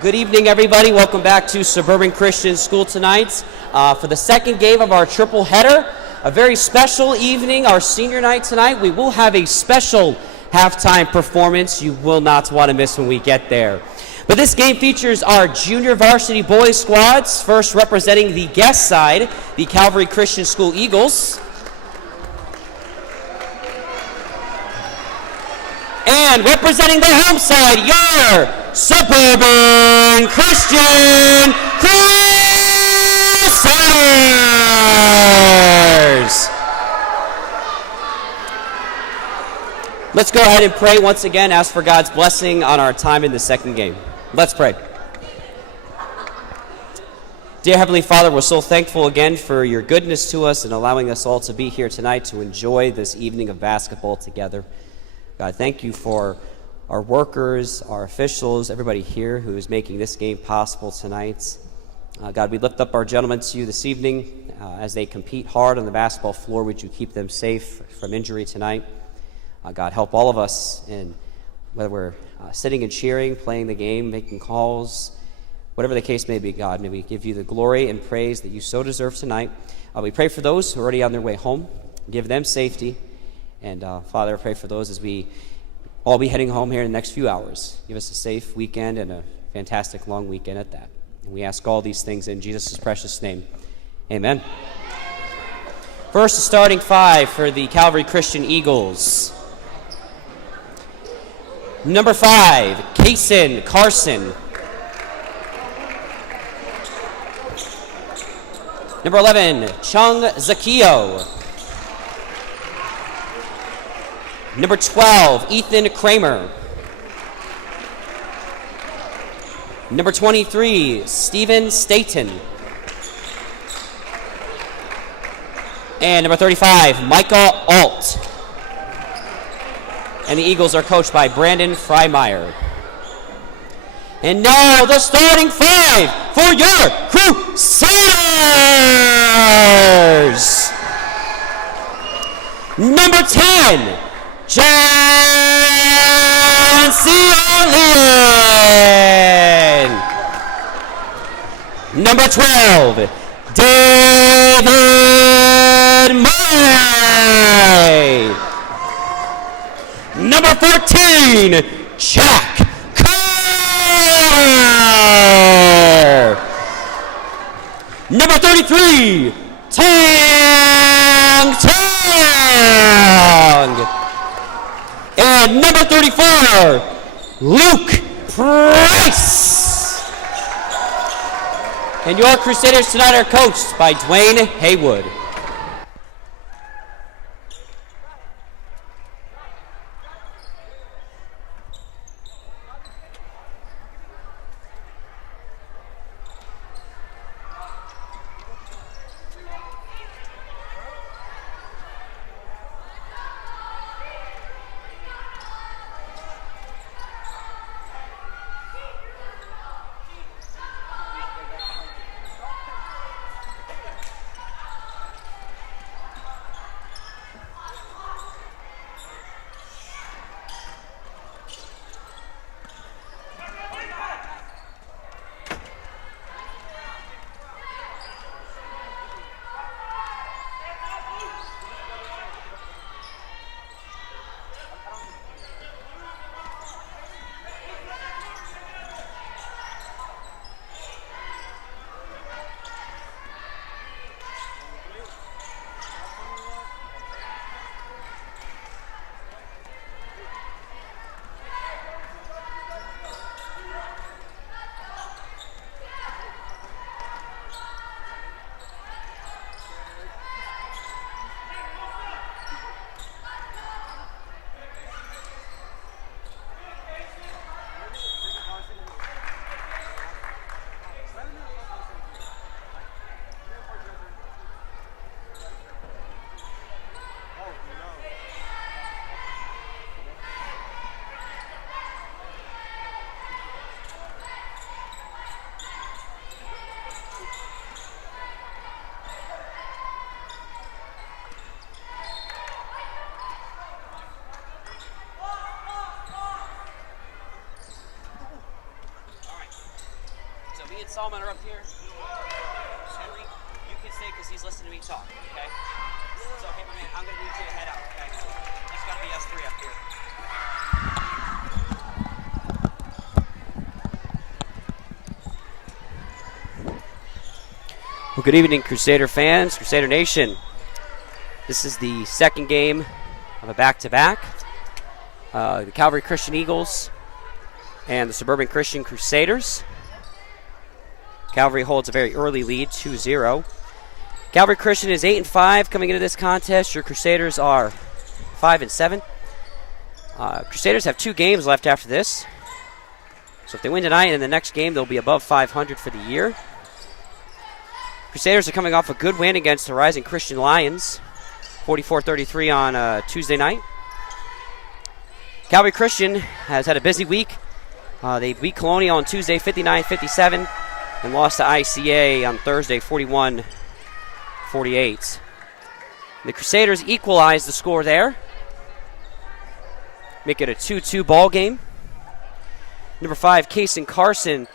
Good evening, everybody. Welcome back to Suburban Christian School tonight for the second game of our triple header. A very special evening, our senior night tonight. We will have a special halftime performance you will not want to miss when we get there. But this game features our junior varsity boys squads, first representing the guest side, the Calvary Christian School Eagles. And representing the home side, your Suburban Christian Crusaders. Let's go ahead and pray once again, ask for God's blessing on our time in the second game. Let's pray. Dear Heavenly Father, we're so thankful again for your goodness to us and allowing us all to be here tonight to enjoy this evening of basketball together. God, thank you for our workers, our officials, everybody here who is making this game possible tonight. God, we lift up our gentlemen to you this evening as they compete hard on the basketball floor. Would you keep them safe from injury tonight? God, help all of us in whether we're sitting and cheering, playing the game, making calls, whatever the case may be, God, may we give you the glory and praise that you so deserve tonight. We pray for those who are already on their way home. Give them safety. And Father, I pray for those as we all be heading home here in the next few hours. Give us a safe weekend and a fantastic long weekend at that. And we ask all these things in Jesus' precious name. Amen. First, the starting five for the Calvary Christian Eagles. Number 5, Kaysen Carson. Number 11, Chung Zakio. Number 12, Ethan Kramer. Number 23, Steven Staten. And number 35, Micah Alt. And the Eagles are coached by Brandon Freimeyer. And now the starting five for your Crusaders. Number 10, John Ciolin. Number 12, David Murray. Number 14, Jack Carr. Number 33, Tang Tang. And number 34, Luke Price. And your Crusaders tonight are coached by Dwayne Haywood. Solomon are up here. Henry, you can stay because he's listening to me talk, okay? So, hey, man, I'm going to need you to head out, okay? It's got to be us three up here. Well, good evening, Crusader fans, Crusader Nation. This is the second game of a back-to-back. The Calvary Christian Eagles and the Suburban Christian Crusaders. Calvary holds a very early lead, 2-0. Calvary Christian is 8-5 coming into this contest. Your Crusaders are 5-7. Crusaders have 2 games left after this. So if they win tonight and in the next game, they'll be above 500 for the year. Crusaders are coming off a good win against the Rising Christian Lions, 44-33 on Tuesday night. Calvary Christian has had a busy week. They beat Colonial on Tuesday, 59-57. And lost to ICA on Thursday, 41-48. The Crusaders equalized the score there. Make it a 2-2 ball game. Number 5, Kason Carson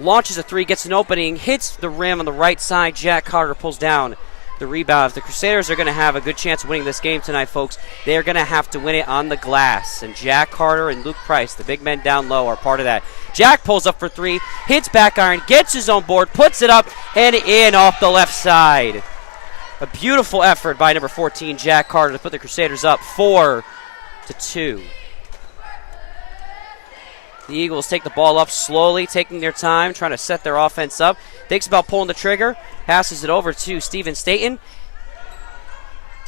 launches a 3, gets an opening, hits the rim on the right side. Jack Carter pulls down the rebound. If the Crusaders are going to have a good chance of winning this game tonight, folks, they're going to have to win it on the glass. And Jack Carter and Luke Price, the big men down low, are part of that. Jack pulls up for 3, hits back iron, gets his own board, puts it up and in off the left side. A beautiful effort by number 14, Jack Carter, to put the Crusaders up 4-2. The The Eagles take the ball up slowly, taking their time, trying to set their offense up. Thinks about pulling the trigger, passes it over to Steven Staten.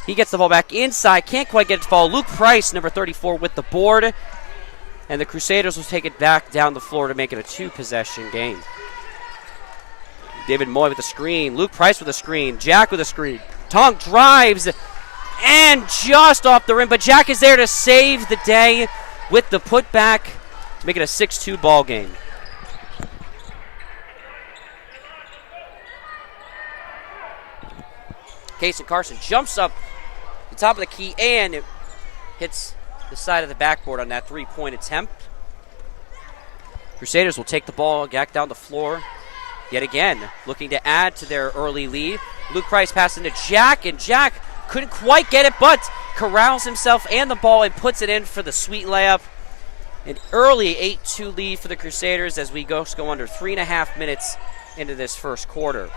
He gets the ball back inside, can't quite get it to fall. Luke Price, number 34, with the board. And the Crusaders will take it back down the floor to make it a 2-possession game. David Moy with the screen. Luke Price with a screen. Jack with a screen. Tong drives and just off the rim, but Jack is there to save the day with the putback to make it a 6-2 ball game. Kason Carson jumps up the top of the key and it hits the side of the backboard on that three-point attempt. Crusaders will take the ball back down the floor yet again, looking to add to their early lead. Luke Price passing to Jack, and Jack couldn't quite get it, but corrals himself and the ball and puts it in for the sweet layup. An early 8-2 lead for the Crusaders as we go under 3.5 minutes into this first quarter.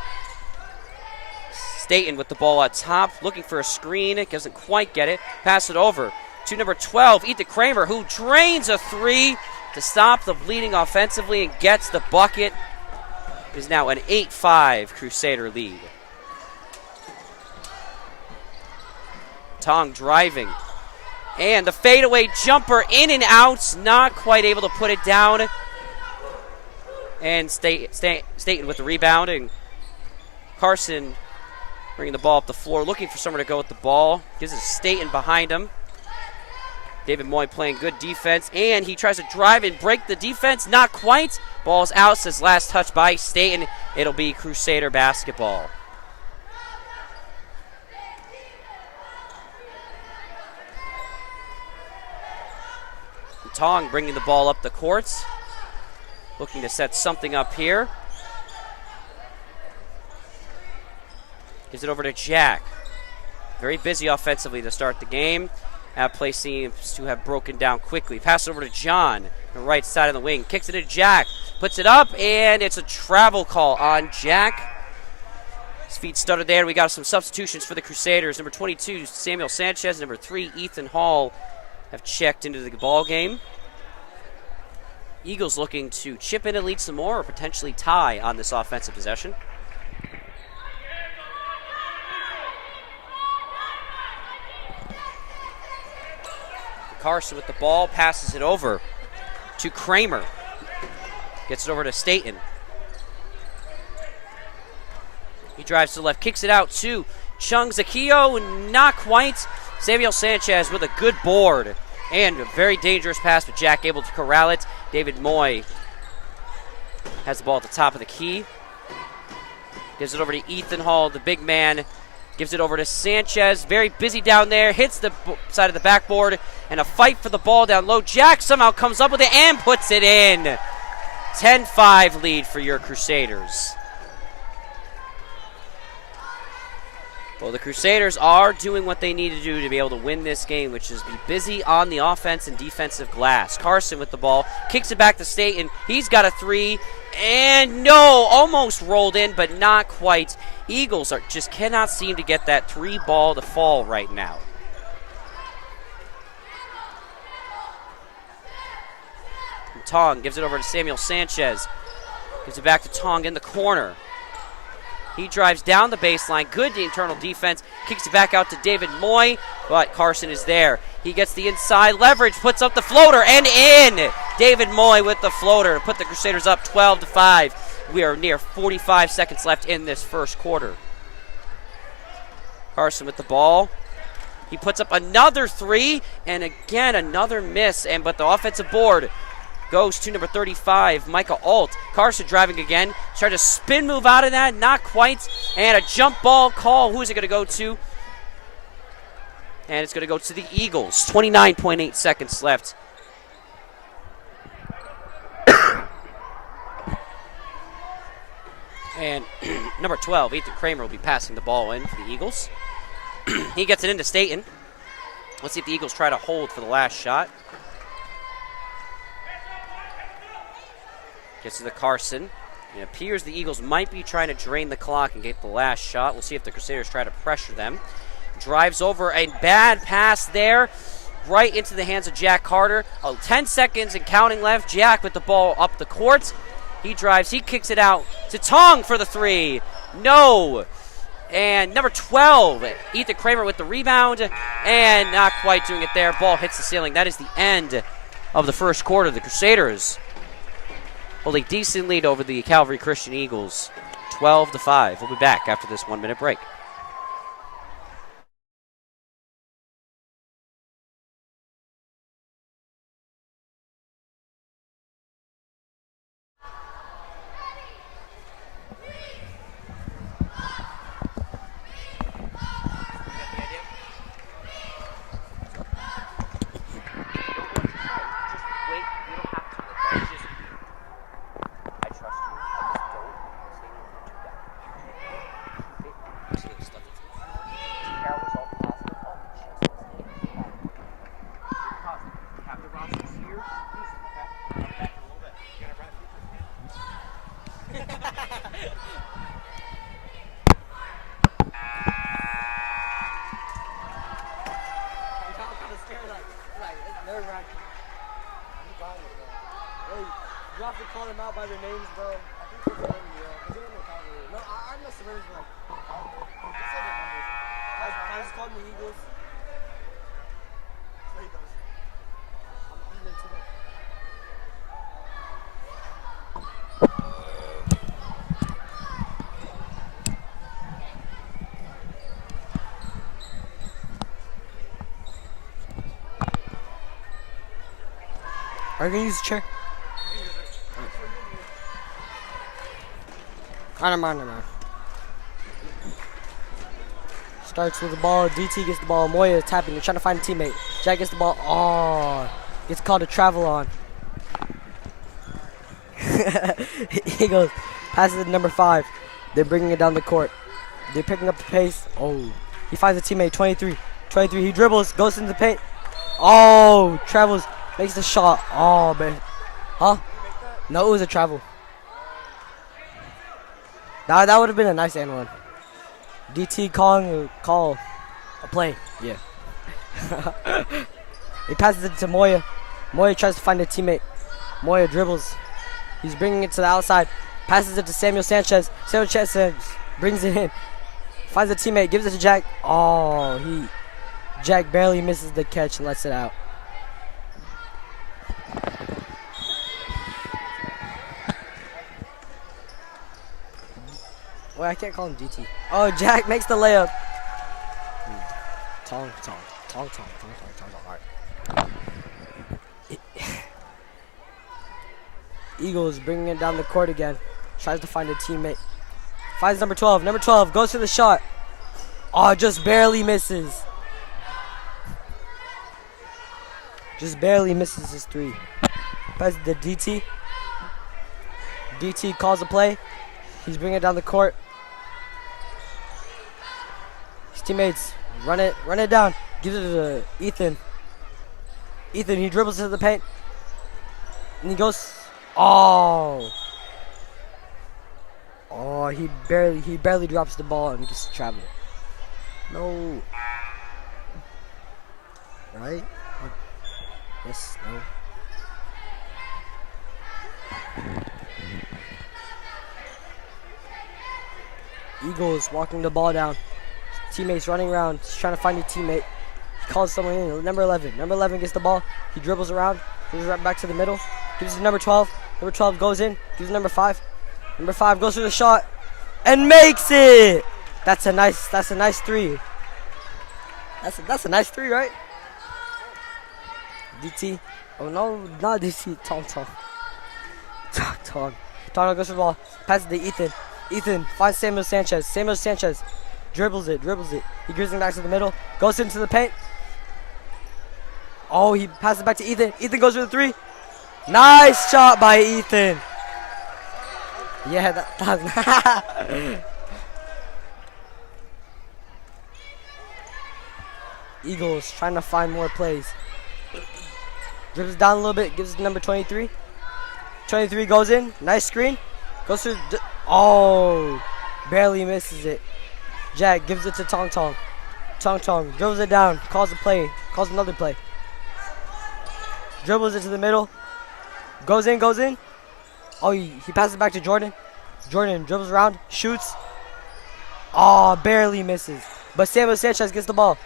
Staten with the ball at top, looking for a screen. It doesn't quite get it. Pass it over to number 12, Ethan Kramer, who drains a three to stop the bleeding offensively and gets the bucket. It is now an 8-5 Crusader lead. Tong driving. And the fadeaway jumper in and out. Not quite able to put it down. And Staten with the rebound. And Carson bringing the ball up the floor, looking for somewhere to go with the ball. Gives it to Staten behind him. David Moy playing good defense. And he tries to drive and break the defense. Not quite. Ball's out, says last touch by Staten. It'll be Crusader basketball. Tong bringing the ball up the courts. Looking to set something up here. Gives it over to Jack. Very busy offensively to start the game. That play seems to have broken down quickly. Pass it over to John, the right side of the wing. Kicks it to Jack. Puts it up, and it's a travel call on Jack. His feet stuttered there. We got some substitutions for the Crusaders. Number 22, Samuel Sanchez. Number 3, Ethan Hall have checked into the ball game. Eagles looking to chip in and lead some more or potentially tie on this offensive possession. Carson with the ball, passes it over to Kramer. Gets it over to Staten. He drives to the left, kicks it out to Chung Zakio, not quite. Samuel Sanchez with a good board and a very dangerous pass, but Jack able to corral it. David Moy has the ball at the top of the key. Gives it over to Ethan Hall, the big man. Gives it over to Sanchez, very busy down there, hits the side of the backboard, and a fight for the ball down low. Jack somehow comes up with it and puts it in. 10-5 lead for your Crusaders. Well, the Crusaders are doing what they need to do to be able to win this game, which is be busy on the offense and defensive glass. Carson with the ball, kicks it back to Staten. He's got a three, and no, almost rolled in, but not quite. Eagles just cannot seem to get that three ball to fall right now. And Tong gives it over to Samuel Sanchez. Gives it back to Tong in the corner. He drives down the baseline. Good internal defense. Kicks it back out to David Moy, but Carson is there. He gets the inside leverage, puts up the floater, and in! David Moy with the floater to put the Crusaders up 12-5. We are near 45 seconds left in this first quarter. Carson with the ball. He puts up another three, and again another miss, but the offensive board goes to number 35, Micah Alt. Carson driving again. Tried to spin move out of that. Not quite. And a jump ball call. Who is it going to go to? And it's going to go to the Eagles. 29.8 seconds left. And number 12, Ethan Kramer, will be passing the ball in for the Eagles. He gets it into Staten. Let's see if the Eagles try to hold for the last shot. Gets to the Carson. It appears the Eagles might be trying to drain the clock and get the last shot. We'll see if the Crusaders try to pressure them. Drives over a bad pass there. right into the hands of Jack Carter. 10 seconds and counting left. Jack with the ball up the court. He drives. He kicks it out to Tong for the three. No. And number 12, Ethan Kramer with the rebound. And not quite doing it there. Ball hits the ceiling. That is the end of the first quarter. The Crusaders hold a decent lead over the Calvary Christian Eagles, 12-5. We'll be back after this 1-minute break. You have to call them out by their names, bro. I think they're in the Calvary. No, I know Suburban like just say their numbers. I just called them the Eagles. So he does. I'm even too much. Are you gonna use the chair? Never mind. Starts with the ball. DT gets the ball. Moya tapping. They're trying to find a teammate. Jack gets the ball. Oh, gets called a travel on. He goes, passes it to number 5. They're bringing it down the court. They're picking up the pace. Oh, he finds a teammate. 23. He dribbles, goes into the paint. Oh, travels, makes the shot. Oh, man. Huh? No, it was a travel. That would have been a nice and one. DT call a play. Yeah. He passes it to Moya. Moya tries to find a teammate. Moya dribbles. He's bringing it to the outside. Passes it to Samuel Sanchez. Samuel Sanchez brings it in. Finds a teammate. Gives it to Jack. Oh, Jack barely misses the catch and lets it out. Well, I can't call him DT. Oh, Jack makes the layup. Tong. All right. Eagles bringing it down the court again. Tries to find a teammate. Finds number 12. Number 12 goes to the shot. Oh, just barely misses. Just barely misses his 3. Passes the DT. DT calls a play. He's bringing it down the court. His teammates run it down. Gives it to Ethan. He dribbles into the paint. And he goes. Oh, he barely drops the ball and gets to travel. No. Right? Yes, no. Eagles walking the ball down. Teammates running around. He's trying to find a teammate. He calls someone in. Number 11. Number 11 gets the ball. He dribbles around. Goes right back to the middle. Gives it to number 12. Number 12 goes in. Gives it to number 5. Number 5 goes for the shot. And makes it! That's a nice 3. That's a nice 3, right? DT. Oh no, not DT. Tong. Tong goes for the ball. Passes to Ethan. Ethan finds Samuel Sanchez. Samuel Sanchez dribbles it. He gives it back to the middle. Goes into the paint. Oh, he passes it back to Ethan. Ethan goes for the 3. Nice shot by Ethan. Yeah, that Eagles trying to find more plays. Dribbles down a little bit. Gives it to number 23. 23 goes in. Nice screen. Goes to... Oh, barely misses it. Jack gives it to Tong. Tong dribbles it down. Calls a play. Calls another play. Dribbles into the middle. Goes in, goes in. Oh, he passes back to Jordan. Jordan dribbles around, shoots. Oh, barely misses. But Samuel Sanchez gets the ball.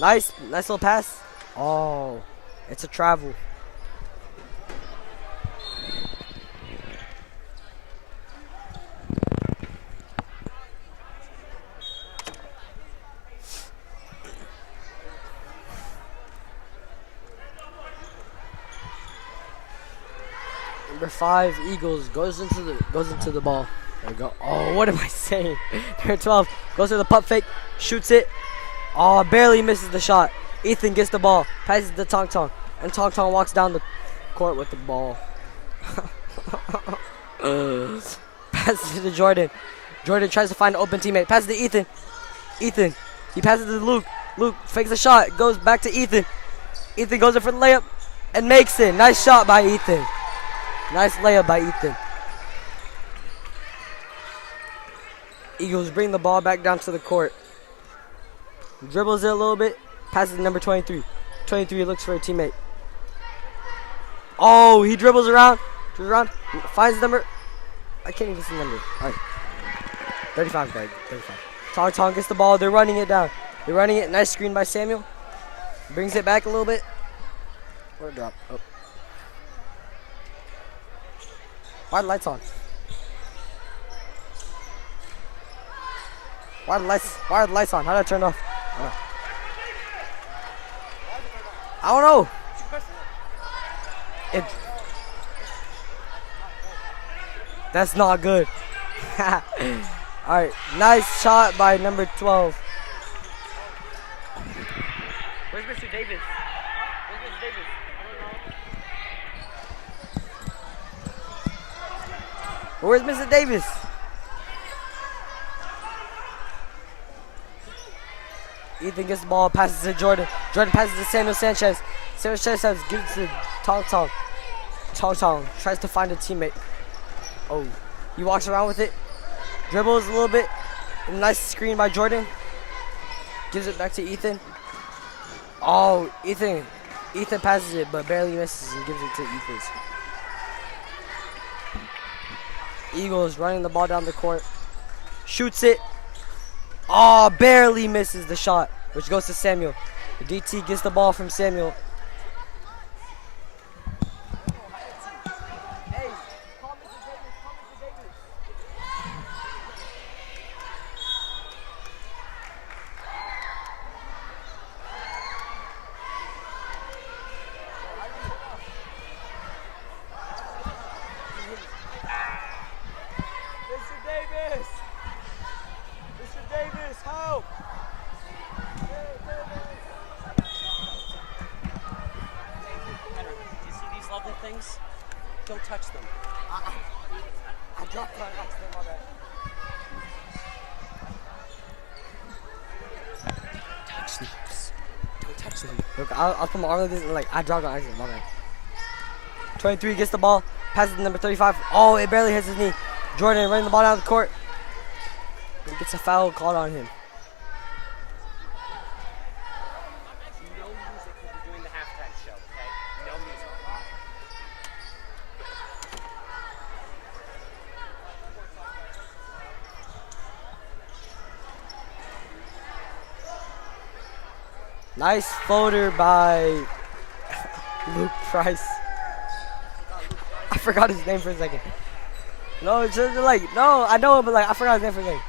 Nice little pass. Oh, it's a travel. Number 5, Eagles goes into the ball. There we go. Oh, what am I saying? Number 12 goes to the pump fake, shoots it. Oh, barely misses the shot. Ethan gets the ball, passes to Tong Tong, and Tong Tong walks down the court with the ball. Passes it to Jordan. Jordan tries to find an open teammate. Passes to Ethan. Ethan, he passes to Luke. Luke fakes a shot, goes back to Ethan. Ethan goes in for the layup and makes it. Nice shot by Ethan. Nice layup by Ethan. Eagles bring the ball back down to the court. Dribbles it a little bit. Passes to number 23. 23 looks for a teammate. Oh, he dribbles around. Finds the number. I can't even see the number. All right. 35, Greg. 35. Tong Tong gets the ball. They're running it down. Nice screen by Samuel. Brings it back a little bit. Or a drop. Oh. Why are the lights on? Why are the lights on? How did I turn it off? Oh. I don't know. That's not good. Alright, nice shot by number 12. Where's Mr. Davis? Where's Mr. Davis? Ethan gets the ball, passes to Jordan. Jordan passes to Samuel Sanchez. Samuel Sanchez gives it to Tong Tong. Tong Tong tries to find a teammate. Oh, he walks around with it. Dribbles a little bit. Nice screen by Jordan. Gives it back to Ethan. Oh, Ethan passes it, but barely misses and gives it to Ethan. Eagles running the ball down the court. Shoots it. Oh, barely misses the shot, which goes to Samuel. The DT gets the ball from Samuel. Don't touch them. I dropped my accident on that. Don't touch them. Look, I'll put my arm like this and I dropped my accident. My bad. 23 gets the ball. Passes to number 35. Oh, it barely hits his knee. Jordan running the ball down the court. He gets a foul called on him. Nice floater by Luke Price. I forgot his name for a second. No, it's just no, I know it, but I forgot his name for a second.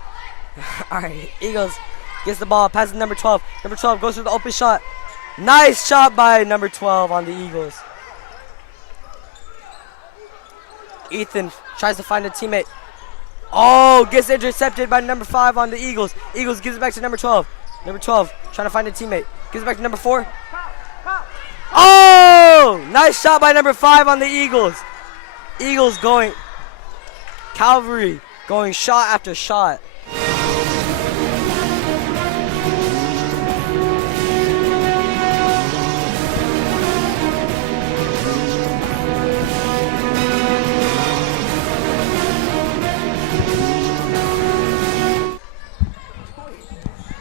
Alright, Eagles gets the ball, passes to number 12. Number 12 goes for the open shot. Nice shot by number 12 on the Eagles. Ethan tries to find a teammate. Oh, gets intercepted by number 5 on the Eagles. Eagles gives it back to number 12. Number 12 trying to find a teammate. Gives it back to number 4. Oh! Nice shot by number 5 on the Eagles. Eagles going. Calvary going shot after shot.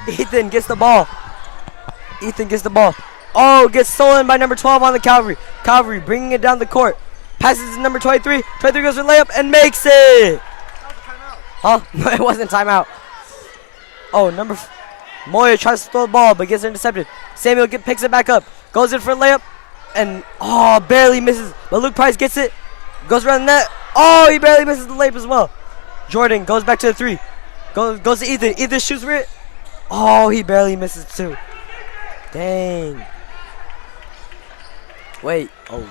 Ethan gets the ball. Oh, gets stolen by number 12 on the Calvary. Calvary bringing it down the court. Passes to number 23. 23 goes for layup and makes it. Huh? No, it wasn't timeout. Oh, Moya tries to throw the ball but gets intercepted. Samuel picks it back up. Goes in for a layup and barely misses. But Luke Price gets it. Goes around the net. Oh, he barely misses the layup as well. Jordan goes back to the 3. Goes to Ethan. Ethan shoots for it. Oh, he barely misses too. Dang. Wait. Oh.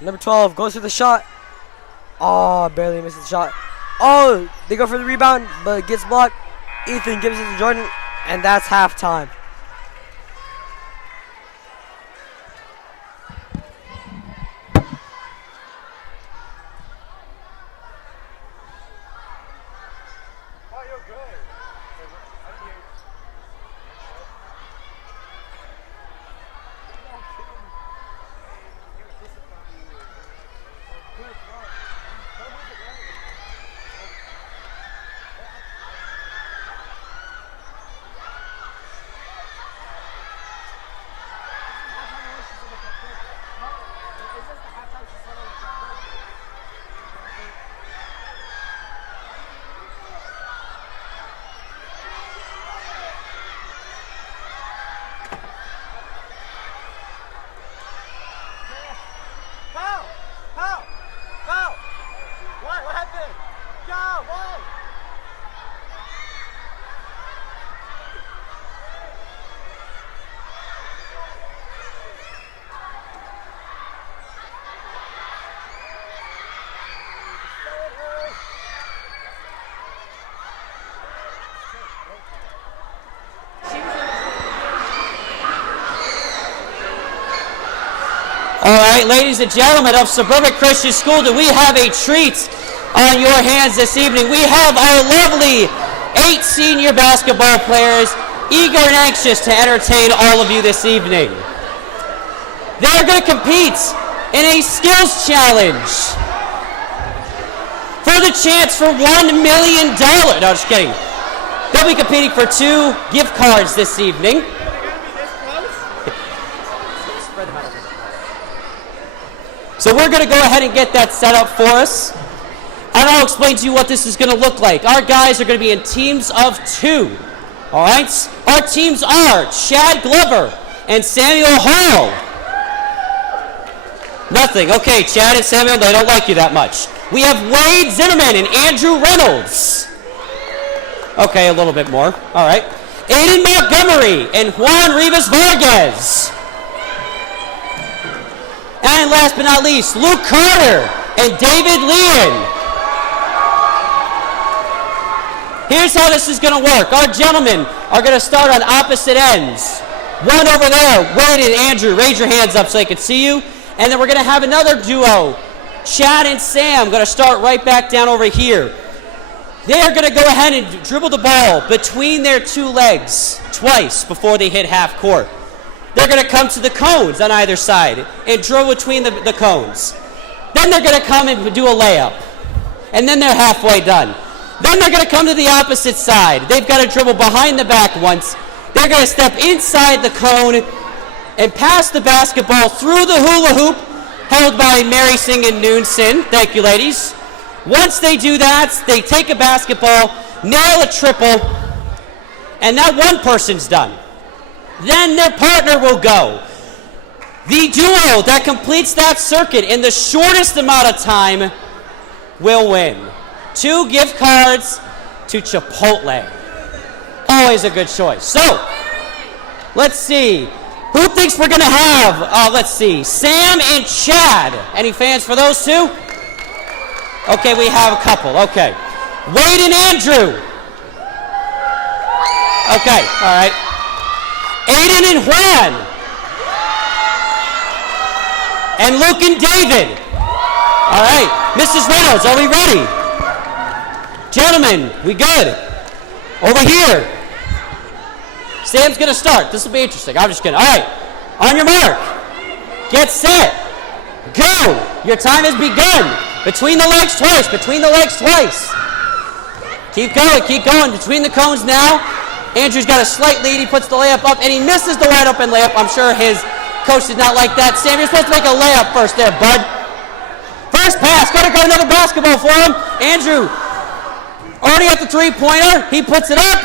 Number 12 goes for the shot. Oh, barely misses the shot. Oh, they go for the rebound, but gets blocked. Ethan gives it to Jordan, and that's halftime. All right, ladies and gentlemen of Suburban Christian School, do we have a treat on your hands this evening? We have our lovely 8 senior basketball players eager and anxious to entertain all of you this evening. They're going to compete in a skills challenge for the chance for $1 million. No, just kidding. They'll be competing for 2 gift cards this evening. So we're going to go ahead and get that set up for us. And I'll explain to you what this is going to look like. Our guys are going to be in teams of 2. All right? Our teams are Chad Glover and Samuel Hall. Nothing. Okay, Chad and Samuel, they don't like you that much. We have Wade Zimmerman and Andrew Reynolds. Okay, a little bit more. All right. Aiden Montgomery and Juan Rivas Vargas. And last but not least, Luke Carter and David Leon. Here's how this is going to work. Our gentlemen are going to start on opposite ends. One over there, Wade and Andrew, raise your hands up so they can see you. And then we're going to have another duo, Chad and Sam, going to start right back down over here. They are going to go ahead and dribble the ball between their 2 legs twice before they hit half court. They're going to come to the cones on either side and dribble between the cones. Then they're going to come and do a layup. And then they're halfway done. Then they're going to come to the opposite side. They've got to dribble behind the back once. They're going to step inside the cone and pass the basketball through the hula hoop held by Mary Singh and Noonson. Thank you, ladies. Once they do that, they take a basketball, nail a triple, and now one person's done. Then their partner will go. The duo that completes that circuit in the shortest amount of time will win. 2 gift cards to Chipotle. Always a good choice. So, let's see. Who thinks we're going to have, let's see, Sam and Chad. Any fans for those 2? Okay, we have a couple. Okay. Wade and Andrew. Okay, all right. Aiden and Juan. And Luke and David. All right. Mrs. Reynolds, are we ready? Gentlemen, we good? Over here. Sam's going to start. This will be interesting. I'm just kidding. All right. On your mark. Get set. Go. Your time has begun. Between the legs twice. Between the legs twice. Keep going. Keep going. Between the cones now. Andrew's got a slight lead. He puts the layup up, and he misses the wide open layup. I'm sure his coach did not like that. Sam, you're supposed to make a layup first there, bud. First pass. Got to go another basketball for him. Andrew already at the three-pointer. He puts it up.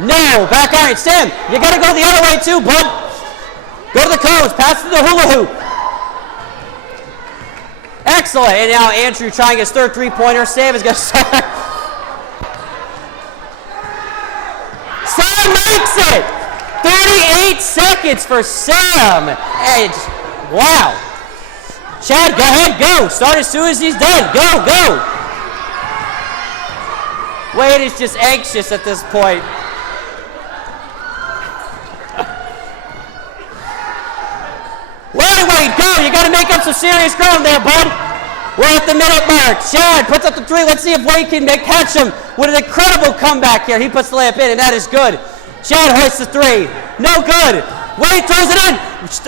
No. Back iron. Sam, you got to go the other way too, bud. Go to the cones. Pass to the hula hoop. Excellent. And now Andrew trying his third three-pointer. Sam is going to start. Sam makes it! 38 seconds for Sam. And, wow. Chad, go ahead, go. Start as soon as he's done. Go, go. Wade is just anxious at this point. Wade, go. You got to make up some serious ground there, bud. We're at the minute mark. Chad puts up the three. Let's see if Wade can catch him with an incredible comeback here. He puts the layup in, and that is good. Chad hoists the three. No good. Wade throws it in.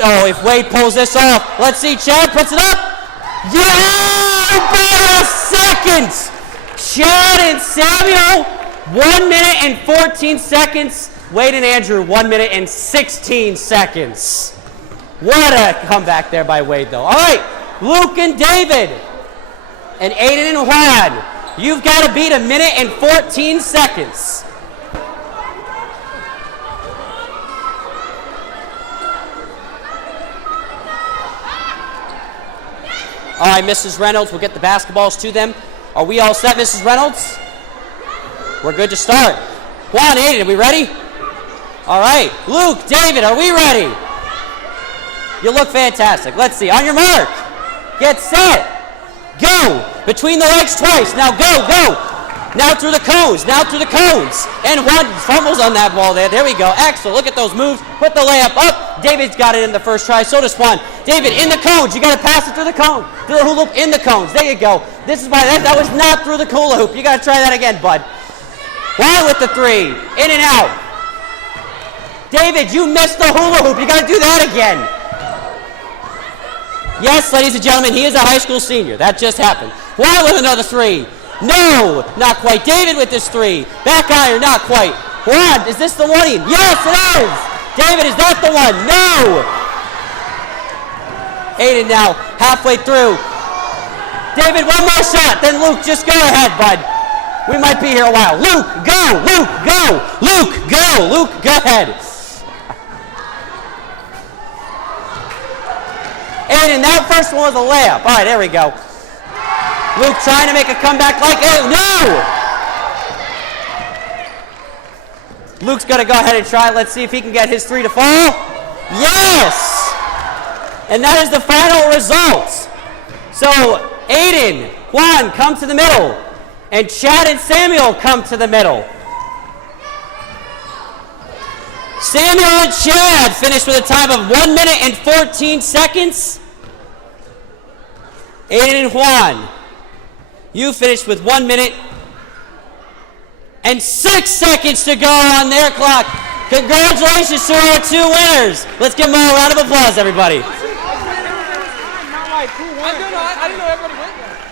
Oh, if Wade pulls this off. Let's see. Chad puts it up. Yeah! By a second. Chad and Samuel, 1 minute and 14 seconds. Wade and Andrew, 1 minute and 16 seconds. What a comeback there by Wade, though. All right, Luke and David and Aiden and Juan. You've got to beat 1 minute and 14 seconds. All right, Mrs. Reynolds, we'll get the basketballs to them. Are we all set, Mrs. Reynolds? We're good to start. Juan, Aiden, are we ready? All right, Luke, David, are we ready? You look fantastic. Let's see. On your mark. Get set. Go. Between the legs twice. Now go, go. Now through the cones. Now through the cones. And Juan fumbles on that ball there. There we go. Excellent. Look at those moves. Put the layup up. David's got it in the first try. So does Juan. David, in the cones. You got to pass it through the cone. Through the hula hoop. In the cones. There you go. This is why that was not through the hula hoop. You got to try that again, bud. Juan with the three. In and out. David, you missed the hula hoop. You got to do that again. Yes, ladies and gentlemen, he is a high school senior. That just happened. Juan with another three. No, not quite. David with this three. Back iron, not quite. Juan, is this the one? Yes, it is. David, is that the one? No. Aiden now, halfway through. David, one more shot. Then Luke, just go ahead, bud. We might be here a while. Luke, go. Luke, go. Luke, go. Luke, go ahead. And that first one was a layup. All right, there we go. Luke trying to make a comeback like, no! Luke's going to go ahead and try. Let's see if he can get his three to fall. Yes! And that is the final result. So, Aiden, Juan, come to the middle. And Chad and Samuel come to the middle. Samuel and Chad finished with a time of 1 minute and 14 seconds. Aiden and Juan, you finished with 1 minute and 6 seconds to go on their clock. Congratulations to our two winners. Let's give them all a round of applause, everybody.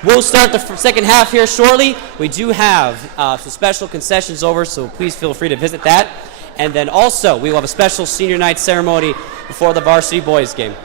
We'll start the second half here shortly. We do have some special concessions over, so please feel free to visit that. And then also, we will have a special senior night ceremony before the varsity boys game.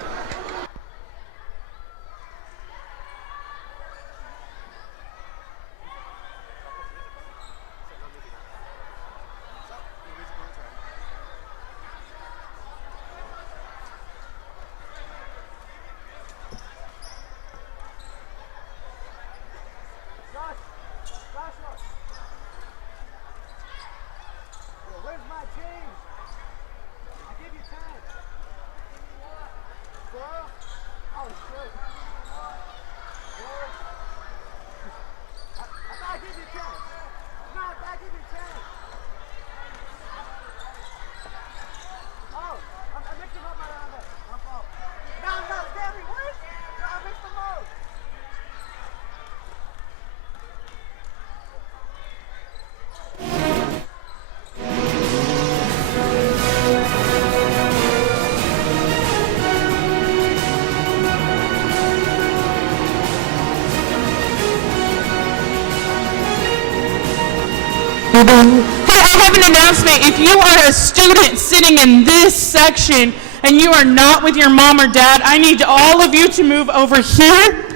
an announcement. If you are a student sitting in this section and you are not with your mom or dad, I need all of you to move over here.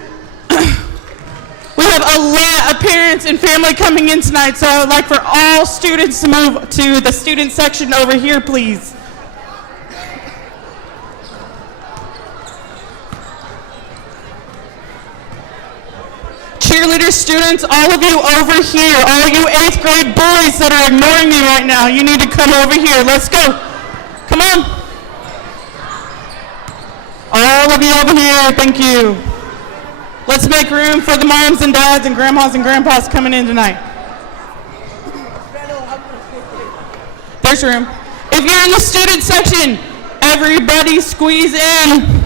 We have a lot of parents and family coming in tonight, so I would like for all students to move to the student section over here, please. Cheerleader students, all of you over here, all you 8th grade boys that are ignoring me right now, you need to come over here. Let's go. Come on. All of you over here, thank you. Let's make room for the moms and dads and grandmas and grandpas coming in tonight. There's room. If you're in the student section, everybody squeeze in.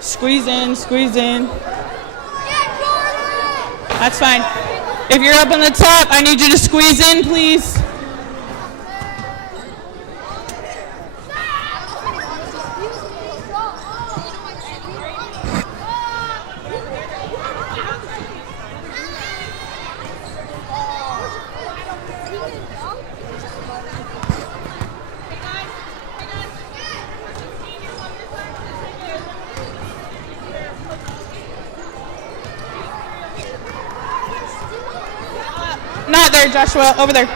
Squeeze in, squeeze in. That's fine. If you're up on the top, I need you to squeeze in, please. Not there, Joshua. Over there.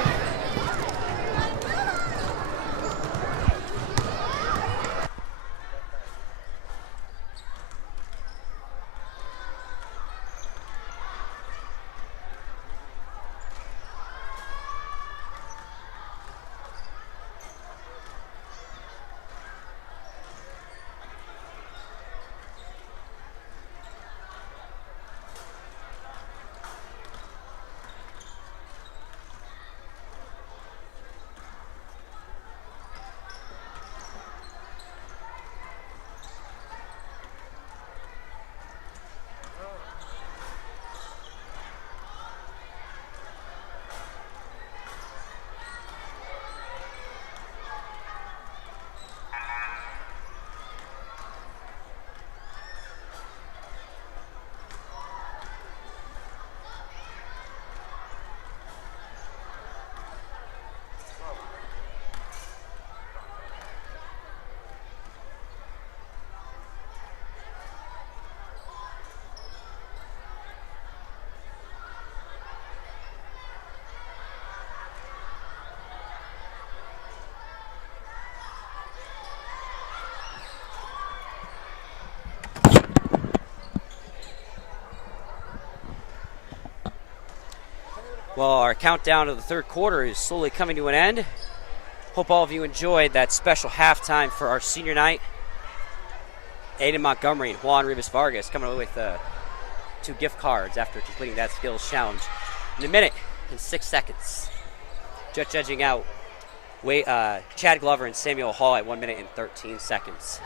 Well, our countdown to the third quarter is slowly coming to an end. Hope all of you enjoyed that special halftime for our senior night. Aiden Montgomery and Juan Rivas Vargas coming away with 2 gift cards after completing that skills challenge in a minute and 6 seconds. Just judging out Chad Glover and Samuel Hall at 1 minute and 13 seconds.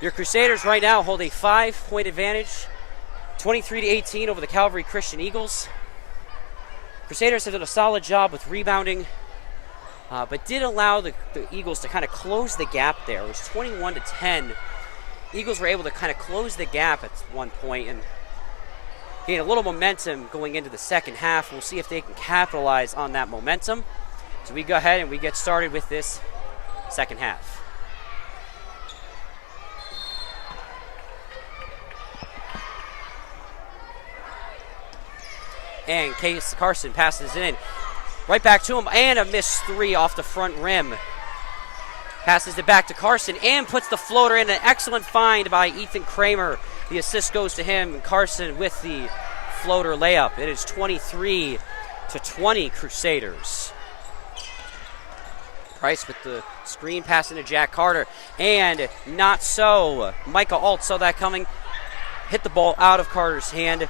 Your Crusaders right now hold a 5-point advantage, 23-18 over the Calvary Christian Eagles. Crusaders have done a solid job with rebounding, but did allow the Eagles to kind of close the gap there. It was 21-10. Eagles were able to kind of close the gap at one point and gain a little momentum going into the second half. We'll see if they can capitalize on that momentum. So we go ahead and we get started with this second half. And Case Carson passes it in. Right back to him, and a missed 3 off the front rim. Passes it back to Carson and puts the floater in. An excellent find by Ethan Kramer. The assist goes to him, and Carson with the floater layup. It is 23-20 Crusaders. Price with the screen pass into Jack Carter, and not so. Micah Alt saw that coming. Hit the ball out of Carter's hand.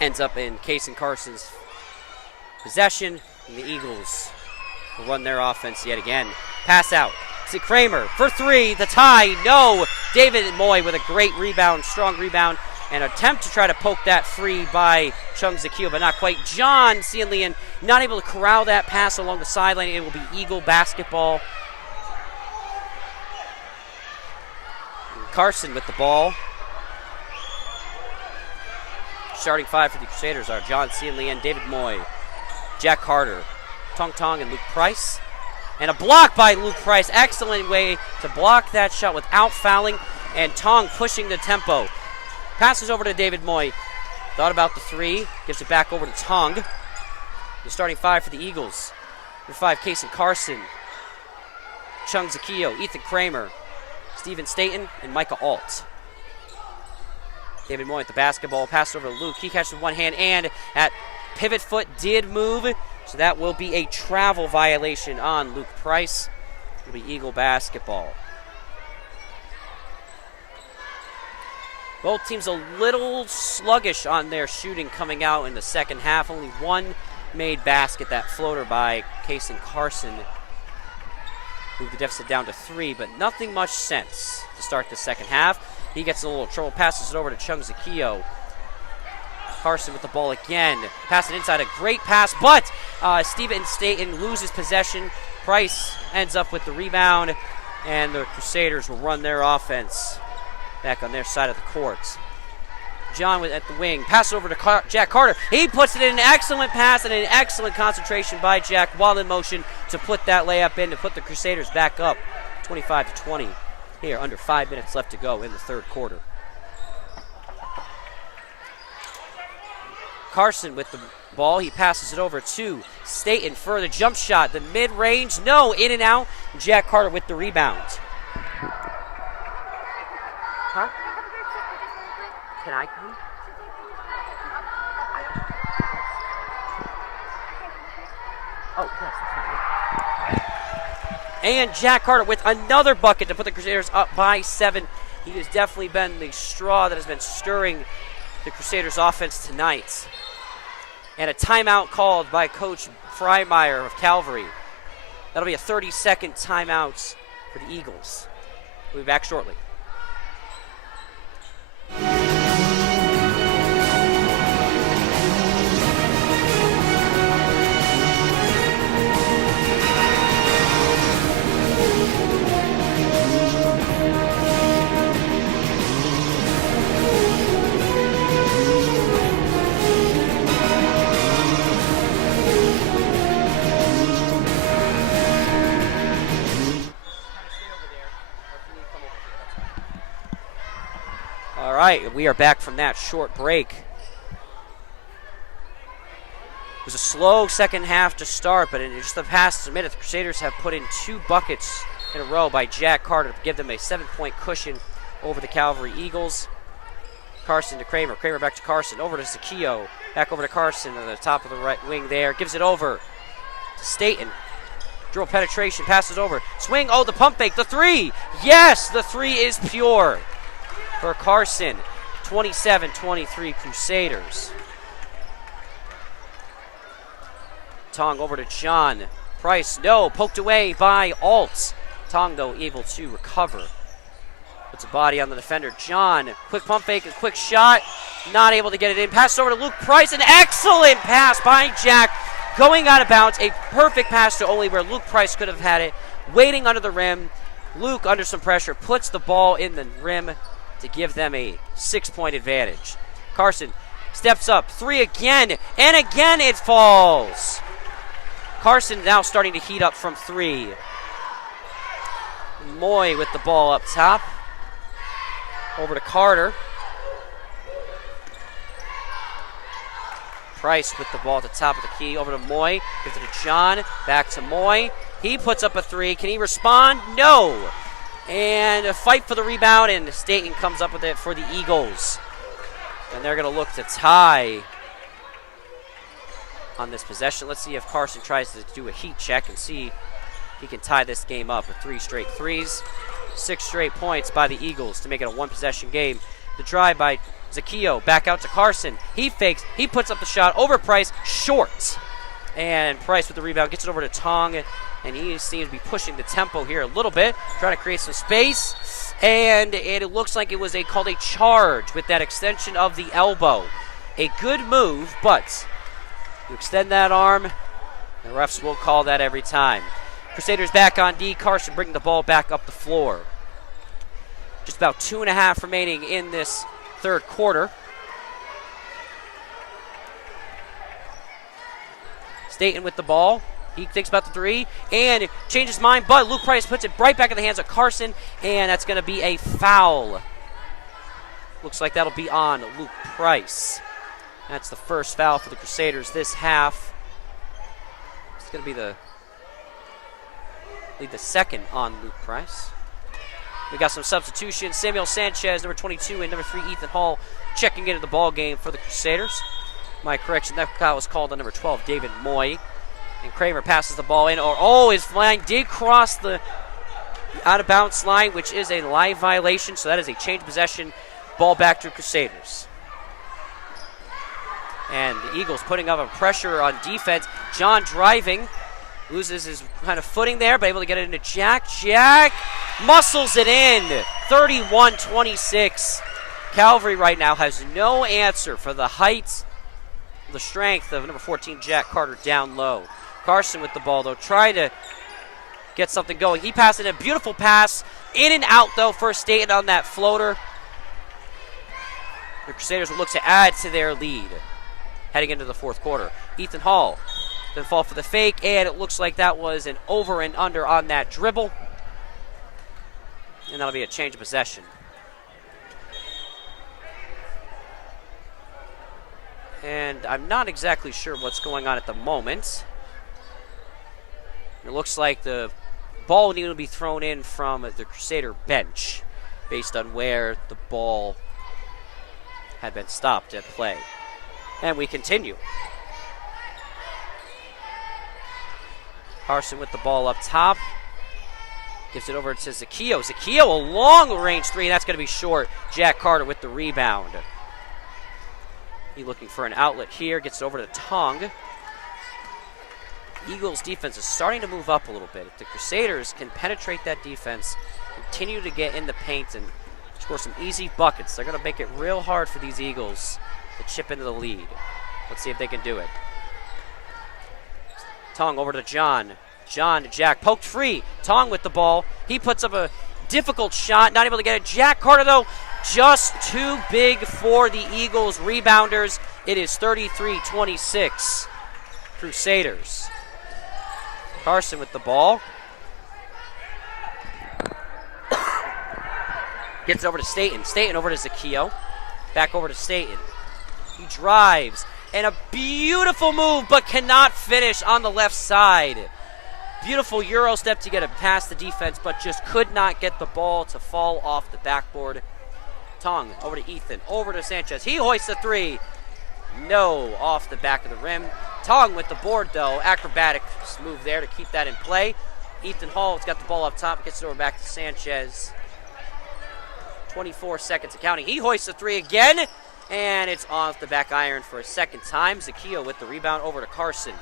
Ends up in Case and Carson's possession, and the Eagles will run their offense yet again. Pass out to Kramer for 3, the tie, no. David Moy with a great rebound, strong rebound, and attempt to try to poke that free by Chung Zakil, but not quite. John Cianlian not able to corral that pass along the sideline. It will be Eagle basketball. Carson with the ball. starting five for the Crusaders are John Sealy and David Moy, Jack Carter, Tong Tong, and Luke Price. And a block by Luke Price. Excellent way to block that shot without fouling. And Tong pushing the tempo. Passes over to David Moy. Thought about the three. Gives it back over to Tong. The starting five for the Eagles. Number 5, Kason Carson, Chung Zakio, Ethan Kramer, Steven Staten, and Micah Alt. David Moy with the basketball. Pass over to Luke. He catches with one hand, and at pivot foot did move. So that will be a travel violation on Luke Price. It'll be Eagle basketball. Both teams a little sluggish on their shooting coming out in the second half. Only one made basket, that floater by Kason Carson. Moved the deficit down to 3, but nothing much sense to start the second half. He gets in a little trouble, passes it over to Chung Zakio. Carson with the ball again. Pass it inside, a great pass, but Steven Staten loses possession. Price ends up with the rebound, and the Crusaders will run their offense back on their side of the court. John at the wing. Pass over to Jack Carter. He puts it in an excellent pass and an excellent concentration by Jack while in motion to put that layup in to put the Crusaders back up 25-20. Here, under 5 minutes left to go in the third quarter. Carson with the ball. He passes it over to Staten for the jump shot. The mid-range, no, in and out. Jack Carter with the rebound. Huh? Can I come? Oh, yes, that's fine. And Jack Carter with another bucket to put the Crusaders up by 7. He has definitely been the straw that has been stirring the Crusaders' offense tonight. And a timeout called by Coach Freimeyer of Calvary. That'll be a 30-second timeout for the Eagles. We'll be back shortly. All right, we are back from that short break. It was a slow second half to start, but in just the past minute, the Crusaders have put in 2 buckets in a row by Jack Carter to give them a 7-point cushion over the Calvary Eagles. Carson to Kramer. Kramer back to Carson. Over to Zakio. Back over to Carson on the top of the right wing there. Gives it over to Staten. Dribble penetration. Passes over. Swing. Oh, the pump fake. The 3. Yes, the 3 is pure for Carson. 27-23 Crusaders. Tong over to John. Price, no, poked away by Alt. Tong, though, able to recover. Puts a body on the defender. John, quick pump fake, a quick shot. Not able to get it in. Pass over to Luke Price. An excellent pass by Jack. Going out of bounds. A perfect pass to only where Luke Price could have had it. Waiting under the rim. Luke, under some pressure, puts the ball in the rim to give them a 6-point advantage. Carson steps up. 3 again. And again it falls. Carson now starting to heat up from 3. Moy with the ball up top. Over to Carter. Price with the ball at the top of the key. Over to Moy. Gives it to John. Back to Moy. He puts up a 3. Can he respond? No. And a fight for the rebound, and Staten comes up with it for the Eagles. And they're going to look to tie on this possession. Let's see if Carson tries to do a heat check and see if he can tie this game up with 3 straight threes. 6 straight points by the Eagles to make it a 1-possession game. The drive by Zakio, back out to Carson. He fakes, he puts up the shot over Price, short. And Price with the rebound gets it over to Tong, and he seems to be pushing the tempo here a little bit, trying to create some space. And it looks like it was called a charge with that extension of the elbow. A good move, but you extend that arm, the refs will call that every time. Crusaders back on D. Carson bringing the ball back up the floor. Just about 2.5 remaining in this third quarter. Staten with the ball. He thinks about the three and changes his mind, but Luke Price puts it right back in the hands of Carson, and that's going to be a foul. Looks like that'll be on Luke Price. That's the first foul for the Crusaders this half. It's going to be the second on Luke Price. We got some substitutions. Samuel Sanchez, number 22, and number 3, Ethan Hall, checking into the ball game for the Crusaders. My correction, that foul was called on number 12, David Moy. And Kramer passes the ball in. His line did cross the out-of-bounds line, which is a live violation, so that is a change of possession. Ball back to Crusaders. And the Eagles putting up a pressure on defense. John driving. Loses his kind of footing there, but able to get it into Jack. Jack muscles it in. 31-26. Calvary right now has no answer for the height, the strength of number 14, Jack Carter, down low. Carson with the ball, though, trying to get something going. He passed it in a beautiful pass. In and out, though, for Staten on that floater. The Crusaders will look to add to their lead heading into the fourth quarter. Ethan Hall then fall for the fake, and it looks like that was an over and under on that dribble. And that'll be a change of possession. And I'm not exactly sure what's going on at the moment. It looks like the ball needed to be thrown in from the Crusader bench based on where the ball had been stopped at play. And we continue. Carson with the ball up top. Gives it over to Zakio. Zakio, a long-range three, and that's going to be short. Jack Carter with the rebound. He looking for an outlet here. Gets it over to Tong. Eagles defense is starting to move up a little bit. If the Crusaders can penetrate that defense, continue to get in the paint and score some easy buckets, they're going to make it real hard for these Eagles to chip into the lead. Let's see if they can do it. Tong over to John. John to Jack, poked free. Tong with the ball. He puts up a difficult shot, not able to get it. Jack Carter, though, just too big for the Eagles rebounders. It is 33-26. Crusaders. Carson with the ball. Gets it over to Staten. Staten over to Zakio. Back over to Staten. He drives. And a beautiful move, but cannot finish on the left side. Beautiful Euro step to get it past the defense, but just could not get the ball to fall off the backboard. Tong over to Ethan. Over to Sanchez. He hoists a three. No, off the back of the rim. Tong with the board, though. Acrobatic move there to keep that in play. Ethan Hall has got the ball up top. Gets it over back to Sanchez. 24 seconds of counting. He hoists a three again, and it's off the back iron for a second time. Zakio with the rebound over to Carson.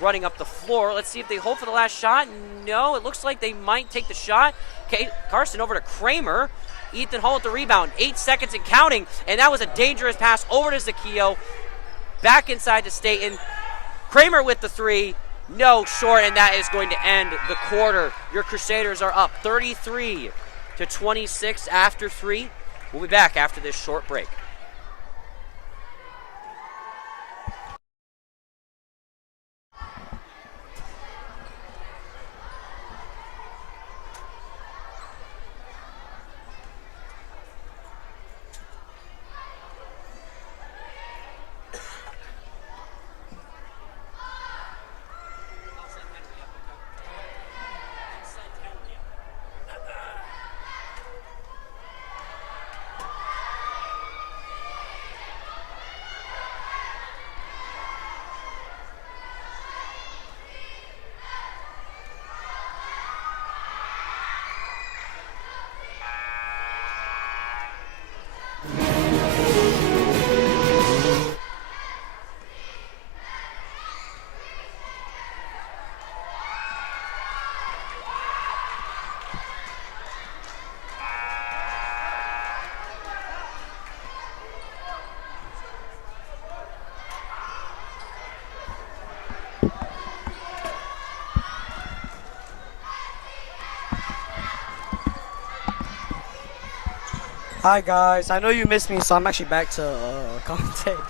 Running up the floor. Let's see if they hold for the last shot. No, it looks like they might take the shot. Okay, Carson over to Kramer. Ethan Hall with the rebound. 8 seconds and counting, and that was a dangerous pass over to Zakio. Back inside to Staten. Kramer with the three. No, short, and that is going to end the quarter. Your Crusaders are up 33-26 after three. We'll be back after this short break. Hi guys, I know you missed me, so I'm actually back to commentate.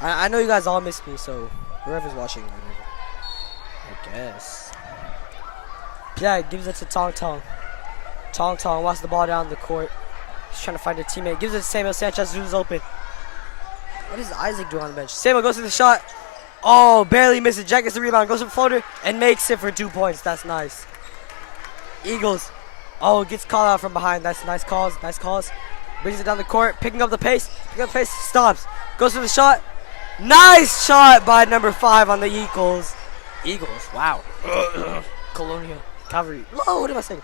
I know you guys all missed me, so The ref is watching. I guess. Jack gives it to Tong Tong. Tong Tong wants the ball down the court. He's trying to find a teammate. Gives it to Samuel Sanchez, who's open. What is Isaac doing on the bench? Samuel goes to the shot. Oh, barely misses. Jack gets the rebound, goes to the floater, and makes it for 2 points. That's nice. Eagles. Oh, gets called out from behind. That's nice calls. Nice calls. Brings it down the court, picking up the pace. Picking up the pace, stops. Goes for the shot. Nice shot by number 5 on the Eagles. Eagles, wow. Colonial. Calvary. Oh, what am I saying?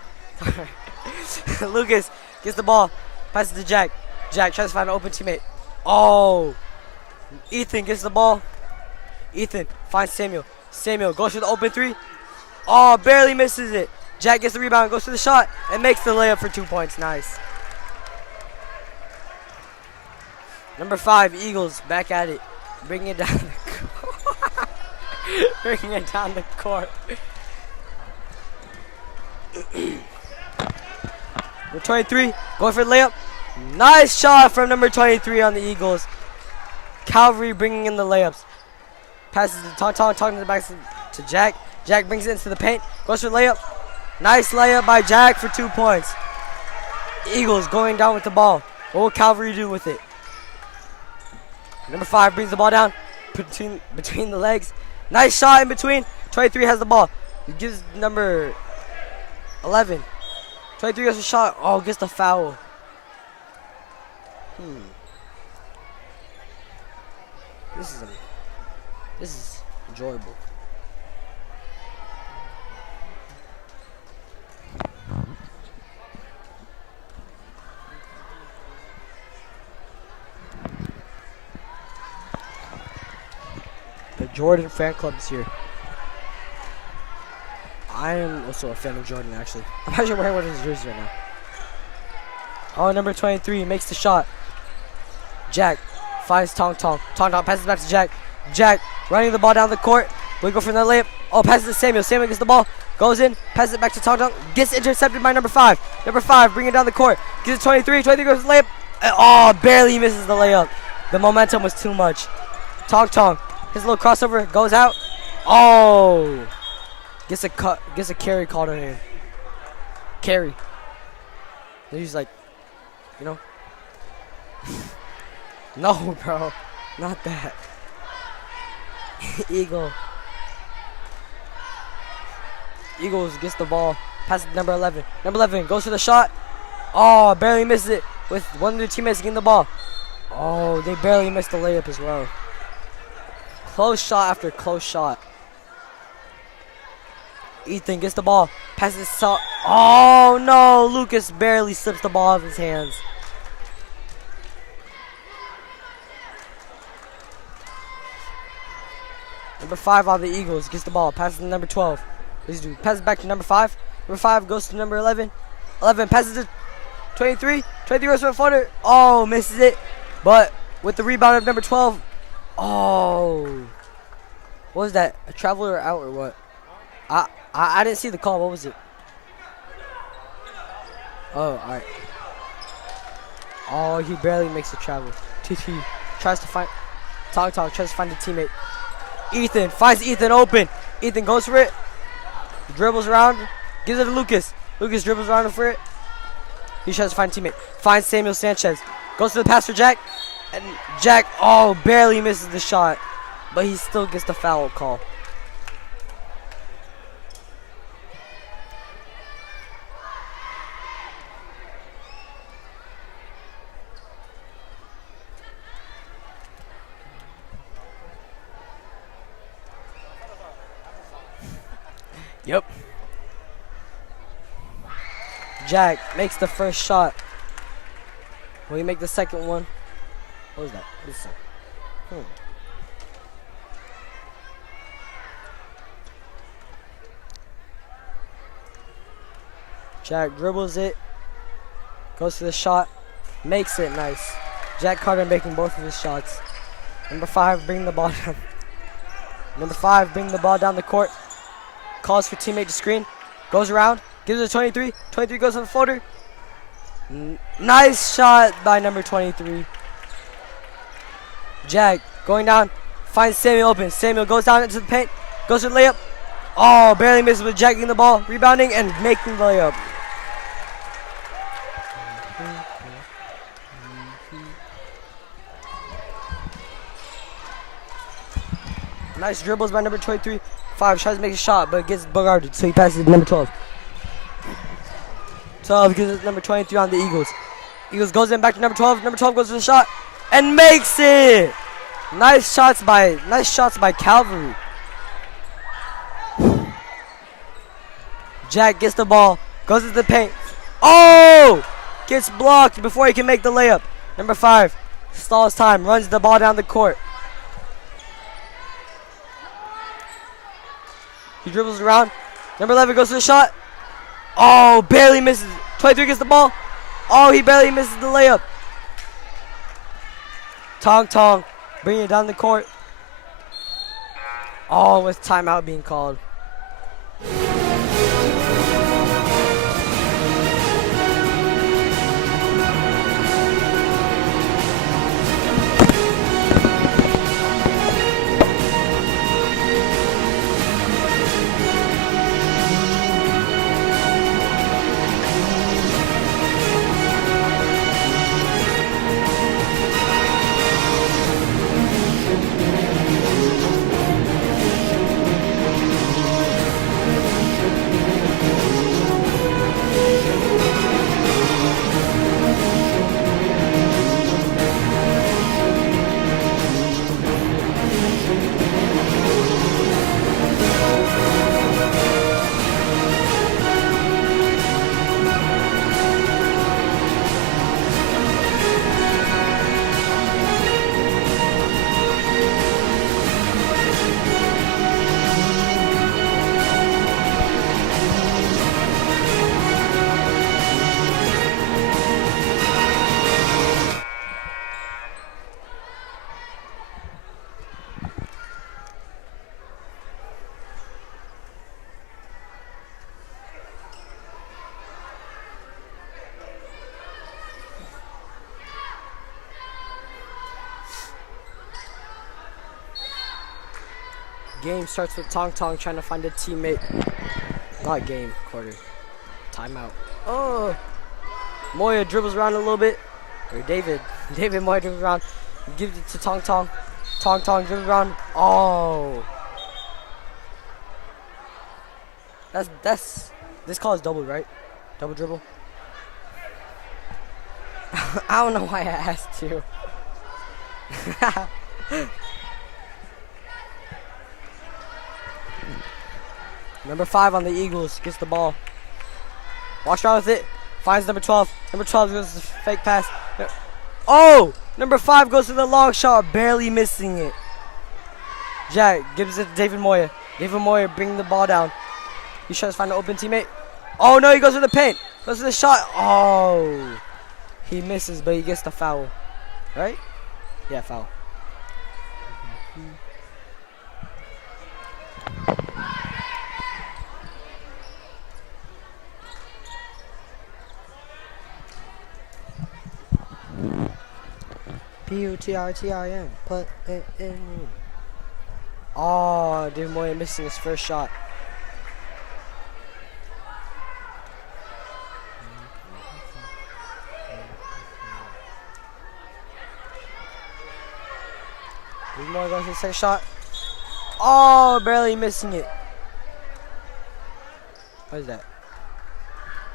Lucas gets the ball. Passes to Jack. Jack tries to find an open teammate. Oh. Ethan gets the ball. Ethan finds Samuel. Samuel goes for the open 3. Oh, barely misses it. Jack gets the rebound, goes to the shot, and makes the layup for 2 points. Nice. Number 5, Eagles, back at it. Bringing it down the court. Bringing it down the court. Number 23, going for the layup. Nice shot from number 23 on the Eagles. Calvary bringing in the layups. Passes to Tong Tong, talking to the back to Jack. Jack brings it into the paint, goes for the layup. Nice layup by Jack for 2 points. Eagles going down with the ball. What will Calvary do with it? Number 5 brings the ball down between the legs. Nice shot in between. 23 has the ball. He gives number 11. 23 gets a shot. Oh, gets the foul. This is enjoyable. The Jordan fan club is here. I am also a fan of Jordan, actually. I'm actually wearing one of his jerseys right now. Oh, number 23 makes the shot. Jack finds Tong Tong. Tong Tong passes back to Jack. Jack running the ball down the court. We go for the layup. Oh, passes to Samuel. Samuel gets the ball. Goes in. Passes it back to Tong Tong. Gets intercepted by number 5. Number 5 bringing it down the court. Gives it 23. 23 goes to the layup. Oh, barely misses the layup. The momentum was too much. Tong Tong. His little crossover goes out. Oh. Gets a carry called on him. Carry. And he's like, you know. No, bro. Not that. Eagles gets the ball. Passes to number 11. Number 11 goes for the shot. Oh, barely misses it with one of their teammates getting the ball. Oh, they barely missed the layup as well. Close shot after close shot. Ethan gets the ball. Passes to oh, no. Lucas barely slips the ball out of his hands. Number 5 on the Eagles gets the ball. Passes to number 12. Passes back to number 5. Number 5 goes to number 11. 11 passes to 23. 23 goes for a floater. Oh, misses it. But with the rebound of number 12. Oh. What was that? A traveler out or what? I didn't see the call. What was it? Oh, alright. Oh, he barely makes the travel. TT tries to find Tong tries to find a teammate. Ethan finds Ethan open. Ethan goes for it. Dribbles around. Gives it to Lucas. Lucas dribbles around for it. He tries to find a teammate. Finds Samuel Sanchez. Goes to the pass for Jack. And Jack, oh, barely misses the shot. But he still gets the foul call. Yep. Jack makes the first shot. Will he make the second one? What was that? What is that? Jack dribbles it. Goes to the shot. Makes it nice. Jack Carter making both of his shots. Number 5 bringing the ball down. Number 5 bringing the ball down the court. Calls for teammate to screen. Goes around. Gives it to 23. 23 goes on the floater. Nice shot by number 23. Jack going down. Finds Samuel open. Samuel goes down into the paint. Goes for the layup. Oh, barely misses with jacking the ball. Rebounding and making the layup. Nice dribbles by number 23. 5 tries to make a shot, but gets guarded, so he passes to number 12. 12 gives it to number 23 on the Eagles. Eagles goes in back to number 12. Number 12 goes for the shot and makes it. Nice shots by Calvary. Jack gets the ball, goes into the paint. Oh! Gets blocked before he can make the layup. Number 5 stalls time, runs the ball down the court. He dribbles around. Number 11 goes to the shot. Oh, barely misses. 23 gets the ball. Oh, he barely misses the layup. Tong, bringing it down the court. Oh, with timeout being called. Game starts with Tong trying to find a teammate. Not game, quarter. Timeout. Oh! Moya dribbles around a little bit. Or David Moya dribbles around. Gives it to Tong. Tong dribbles around. Oh! This call is double, right? Double dribble. I don't know why I asked you. Number 5 on the Eagles gets the ball. Walks around with it. Finds number 12. Number 12 goes to the fake pass. Oh! Number 5 goes to the long shot, barely missing it. Jack gives it to David Moya. David Moya bringing the ball down. He tries to find an open teammate. Oh no, he goes for the paint. Goes for the shot. Oh! He misses, but he gets the foul. Right? Yeah, foul. P-U-T-R-T-I-N. Put it in. Oh, David Moya missing his first shot. David Moya goes for the second shot. Oh, barely missing it. What is that?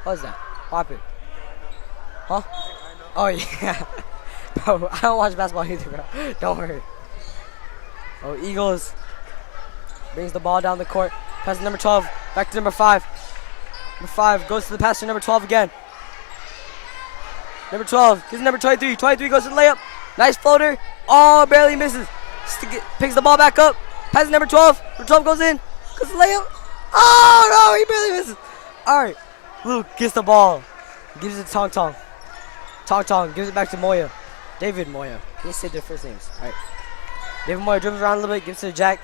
What is that? What happened? Huh? Oh, yeah. Bro, I don't watch basketball either, bro. Don't worry. Oh, Eagles brings the ball down the court. Pass to number 12. Back to number 5. Number 5 goes to the pass to number 12 again. Number 12 gives number 23. 23 goes to the layup. Nice floater. Oh, barely misses. Picks the ball back up. Pass to number 12. Number 12 goes in. Goes to the layup. Oh, no, he barely misses. All right. Luke gets the ball. Gives it to Tong. Tong gives it back to Moya. David Moya. Let's say their first names. All right. David Moya dribbles around a little bit, gives it to Jack.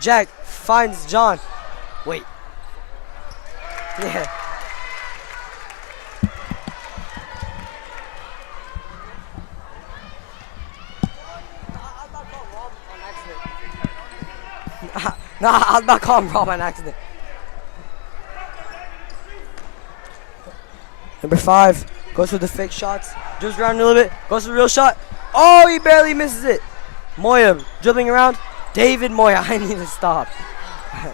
Jack finds John. Wait. Yeah. Nah, I was not calling bro by an accident. Number 5 goes for the fake shots. Dribbles around a little bit. Goes for the real shot. Oh, he barely misses it. Moya dribbling around. David Moya. I need to stop.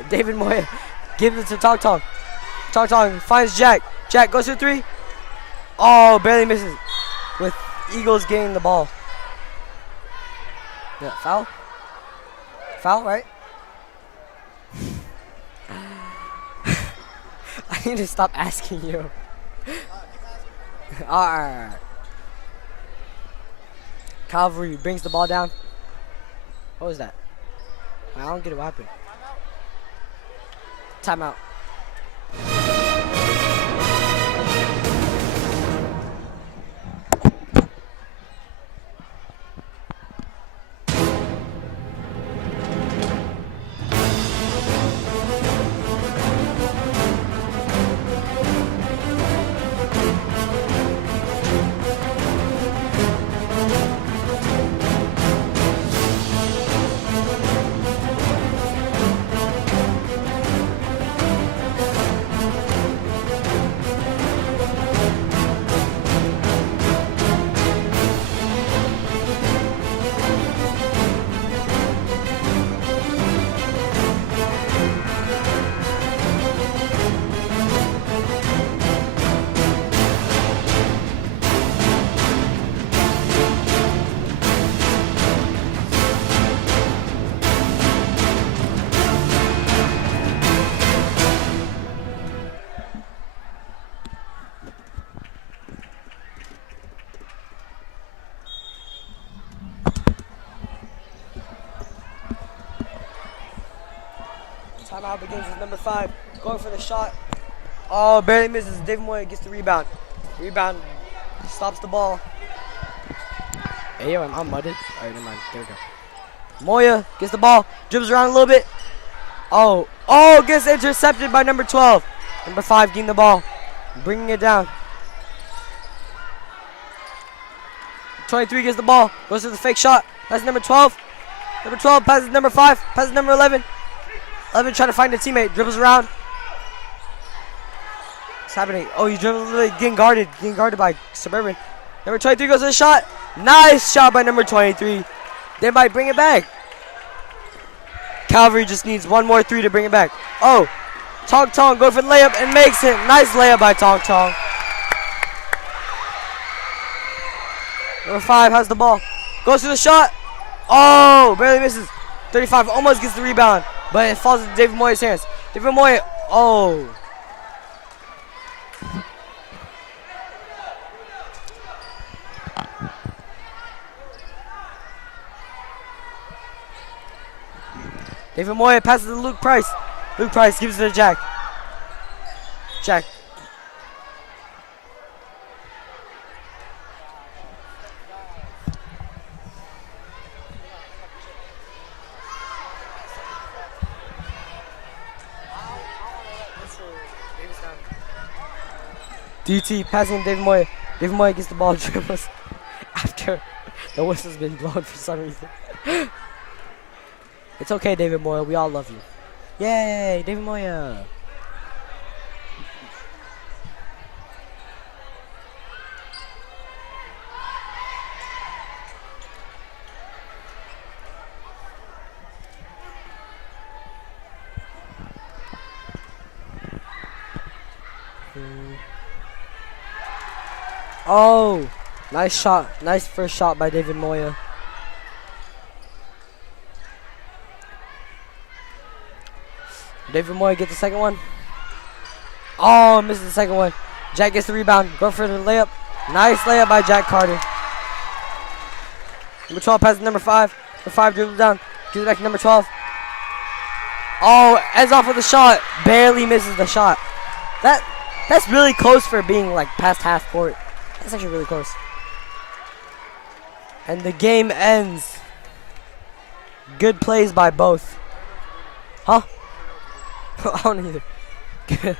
David Moya gives it to Tong Tong. Tong Tong finds Jack. Jack goes for 3. Oh, barely misses. With Eagles getting the ball. Yeah, foul? Foul, right? I need to stop asking you. Alright. Calvary brings the ball down. What was that? I don't get it. What happened? Timeout. Timeout begins with number 5 going for the shot. Oh, barely misses. David Moya gets the rebound. Rebound stops the ball. Hey, yo, I'm mudded. Alright, never mind. There we go. Moya gets the ball, dribbles around a little bit. Oh, gets intercepted by number 12. Number 5 getting the ball, bringing it down. 23 gets the ball, goes to the fake shot. That's number 12. Number 12 passes number 5, passes number 11. 11 trying to find a teammate, dribbles around. What's happening? Oh, he dribbles a little, getting guarded by Suburban. Number 23 goes to the shot. Nice shot by number 23. They might bring it back. Calvary just needs one more 3 to bring it back. Oh, Tong Tong goes for the layup and makes it. Nice layup by Tong Tong. Number 5 has the ball. Goes to the shot. Oh, barely misses. 35 almost gets the rebound, but it falls into David Moya's hands. David Moya, oh. David Moya passes to Luke Price. Luke Price gives it to Jack. Jack. DT passing David Moya. David Moya gets the ball, dribbles after the whistle's been blown for some reason. It's okay, David Moya. We all love you. Yay, David Moya. Oh, nice shot. Nice first shot by David Moya. David Moya gets the second one. Oh, misses the second one. Jack gets the rebound. Go for the layup. Nice layup by Jack Carter. Number 12 passes number 5. Number 5 dribbles down. Gives it back to number 12. Oh, ends off with a shot. Barely misses the shot. That's really close for being like past half court. That's actually really close. And the game ends. Good plays by both. Huh? I don't either.